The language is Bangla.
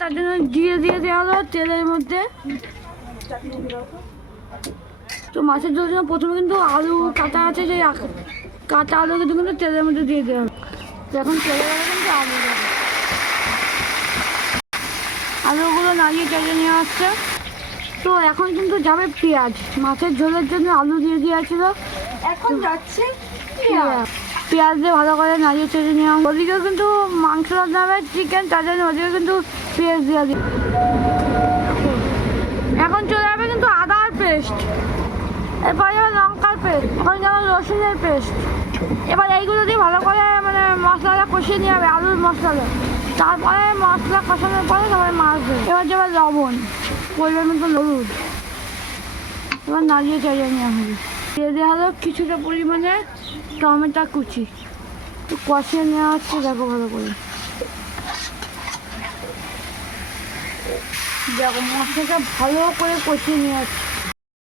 তার জন্য জিরে দিয়ে দেওয়া হলো তেলের মধ্যে। তো মাছের ঝোলের জন্য প্রথমে কিন্তু আলু কাটা আছে, সেই কাঁচা আলু কিন্তু তেলের মধ্যে দিয়ে দেওয়া হবে। তো এখন তেলের মধ্যে কিন্তু আলু দেবে, আলুগুলো নাড়িয়ে চেড়ে নিয়ে আসছে। তো এখন কিন্তু যাবে পেঁয়াজ। মাছের ঝোলের জন্য আলু দিয়ে দিয়েছিল, এখন যাচ্ছে পেঁয়াজ দিয়ে ভালো করে নাড়িয়ে চেড়ে নেওয়া। ওদিকেও কিন্তু মাংস রান্না হবে চিকেন, তার জন্য ওদিকে কিন্তু পেঁয়াজ দিয়ে দিই। এখন চলে যাবে কিন্তু আদার পেস্ট, এরপর যাবে লঙ্কার পেস্ট, এখন যাবে রসুনের পেস্ট। এবার এইগুলো দিয়ে ভালো করে মানে মশলাটা কষিয়ে নিয়ে হবে, আলুর মশলা। তারপরে মশলা কষানোর পরে তারপরে মাছ দেবে। এবার যাবে লবণ, পরিমাণ মতো হলুদ, এবার নাড়িয়ে চাড়িয়ে নেওয়া হবে। দিয়ে দেওয়া হলো কিছুটা পরিমাণে টমেটো কুচি, একটু কষিয়ে নেওয়া হচ্ছে। দেখো ভালো করে, দেখো মশলাটা ভালো করে কষিয়ে নেওয়া হচ্ছে।